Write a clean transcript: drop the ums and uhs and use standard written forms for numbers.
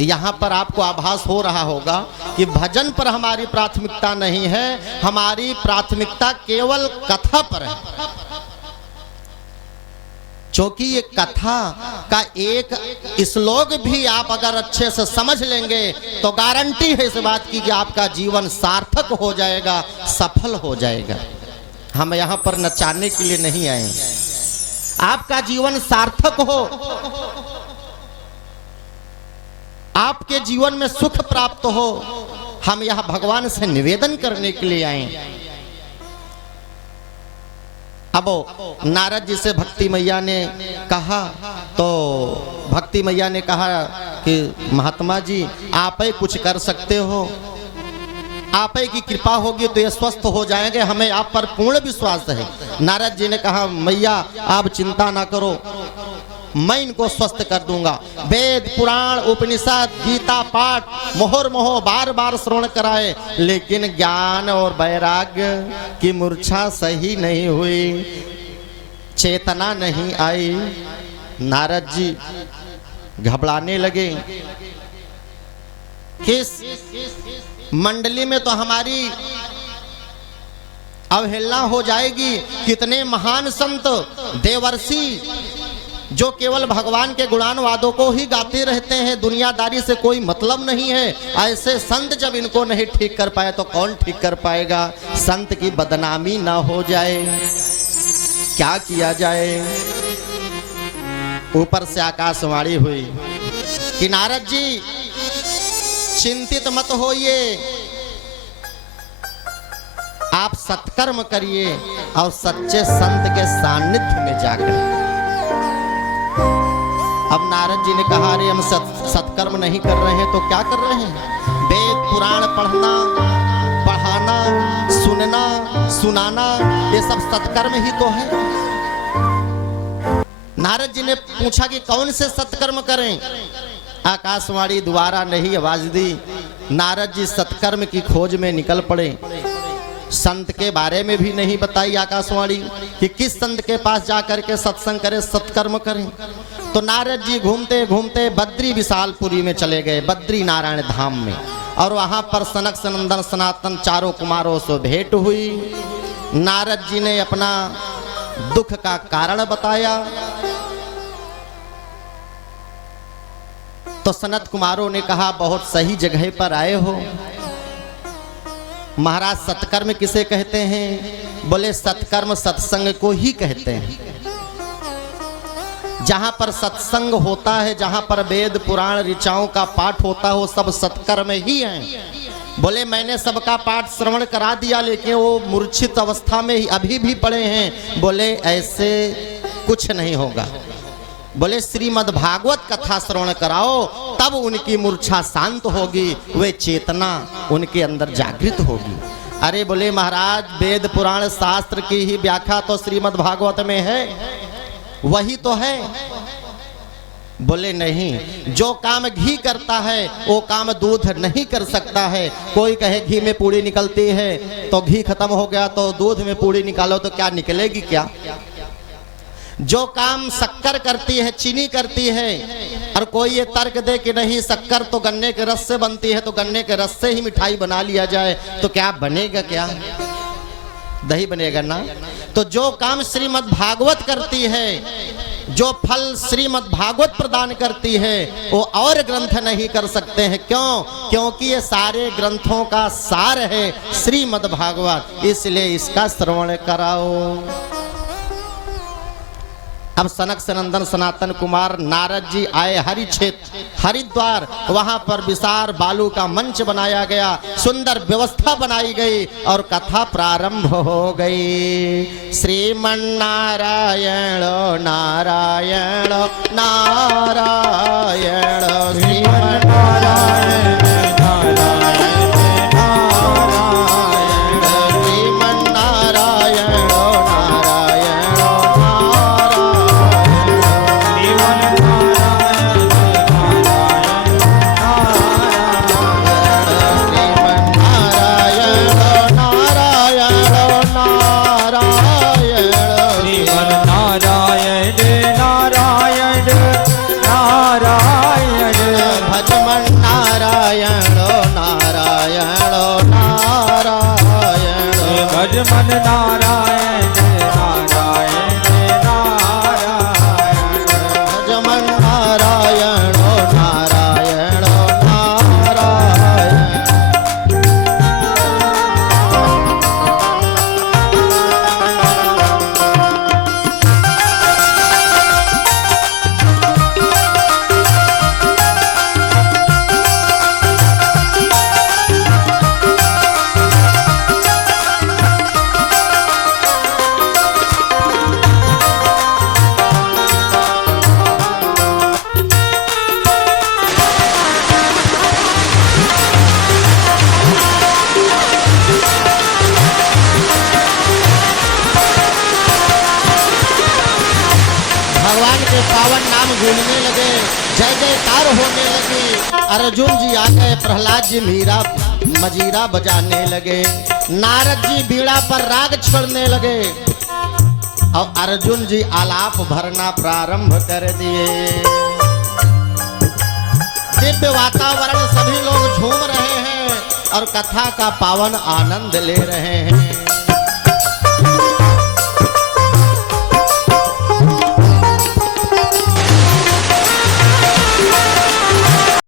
यहाँ पर आपको आभास हो रहा होगा कि भजन पर हमारी प्राथमिकता नहीं है, हमारी प्राथमिकता केवल कथा पर है। क्योंकि ये कथा का एक श्लोक भी आप अगर अच्छे से समझ लेंगे तो गारंटी है इस बात की कि आपका जीवन सार्थक हो जाएगा, सफल हो जाएगा। हम यहाँ पर नचाने के लिए नहीं आए, आपका जीवन सार्थक हो, आपके जीवन में सुख प्राप्त हो, हम यहाँ भगवान से निवेदन करने के लिए आए। अब नारद जी से भक्ति मैया ने कहा तो भक्ति मैया ने कहा कि महात्मा जी आप ही कुछ कर सकते हो, आप ही की कृपा होगी तो ये स्वस्थ हो जाएंगे, हमें आप पर पूर्ण विश्वास है। नारद जी ने कहा मैया आप चिंता ना करो, मैं इनको स्वस्थ कर दूंगा। वेद पुराण उपनिषद गीता पाठ मोहर मोह बार बार श्रवण कराए, लेकिन ज्ञान और वैराग्य की मूर्छा सही नहीं हुई, चेतना नहीं आई। नारद जी घबराने लगे, किस मंडली में तो हमारी अवहेलना हो जाएगी। कितने महान संत देवर्षि जो केवल भगवान के गुणानुवादों को ही गाते रहते हैं, दुनियादारी से कोई मतलब नहीं है, ऐसे संत जब इनको नहीं ठीक कर पाए तो कौन ठीक कर पाएगा। संत की बदनामी ना हो जाए, क्या किया जाए। ऊपर से आकाशवाणी हुई कि नारद जी चिंतित मत होइए, आप सत्कर्म करिए और सच्चे संत के सानिध्य में जाकर। अब नारद जी ने कहा अरे हम सत्कर्म नहीं कर रहे हैं तो क्या कर रहे हैं। वेद पुराण पढ़ना, पढ़ाना, सुनना, सुनाना, ये सब सत्कर्म ही तो है। नारद जी ने पूछा कि कौन से सत्कर्म करें। आकाशवाणी द्वारा नहीं आवाज दी, नारद जी सत्कर्म की खोज में निकल पड़े। संत के बारे में भी नहीं बताई आकाशवाणी कि किस संत के पास जाकर के सत्संग करें, सत्कर्म करें। तो नारद जी घूमते घूमते बद्री विशालपुरी में चले गए, बद्री नारायण धाम में, और वहां पर सनक सनंदन सनातन चारों कुमारों से भेंट हुई। नारद जी ने अपना दुख का कारण बताया तो सनत कुमारों ने कहा बहुत सही जगह पर आए हो महाराज, सत्कर्म किसे कहते हैं। बोले सत्कर्म सत्संग को ही कहते हैं। जहां पर सत्संग होता है, जहां पर वेद पुराण ऋचाओं का पाठ होता है, वो सब सत्कर्म ही है। बोले मैंने सबका पाठ श्रवण करा दिया लेकिन वो मूर्छित अवस्था में ही अभी भी पड़े हैं। बोले ऐसे कुछ नहीं होगा। बोले श्रीमद् भागवत कथा श्रवण कराओ, तब उनकी मूर्छा शांत होगी, वे चेतना उनके अंदर जागृत होगी। अरे बोले महाराज वेद पुराण शास्त्र की ही व्याख्या तो श्रीमद् भागवत में है, वही तो है। बोले नहीं, जो काम घी करता है वो काम दूध नहीं कर सकता है। कोई कहे घी में पूड़ी निकलती है तो घी खत्म हो गया तो दूध में पूड़ी निकालो तो क्या निकलेगी क्या। जो काम शक्कर करती है, चीनी करती है, और कोई ये तर्क दे कि नहीं शक्कर तो गन्ने के रस से बनती है तो गन्ने के रस से ही मिठाई बना लिया जाए, तो क्या बनेगा, क्या दही बनेगा ना। तो जो काम श्रीमद् भागवत करती है, जो फल श्रीमद् भागवत प्रदान करती है, वो और ग्रंथ नहीं कर सकते हैं। क्यों? क्योंकि ये सारे ग्रंथों का सार है श्रीमद् भागवत, इसलिए इसका श्रवण कराओ। अब सनक सनंदन सनातन कुमार नारद जी आए हरि क्षेत्र हरिद्वार, वहां पर विशाल बालू का मंच बनाया गया, सुंदर व्यवस्था बनाई गई और कथा प्रारंभ हो गई। श्रीमन्नारायण नारायण नारायण श्रीमन्नारायण नारायण जय जयकार होने लगी। अर्जुन जी आ गए, प्रहलाद जी मीरा मजीरा बजाने लगे, नारद जी बीड़ा पर राग छोड़ने लगे और अर्जुन जी आलाप भरना प्रारंभ कर दिए। दिव्य वातावरण, सभी लोग झूम रहे हैं और कथा का पावन आनंद ले रहे हैं।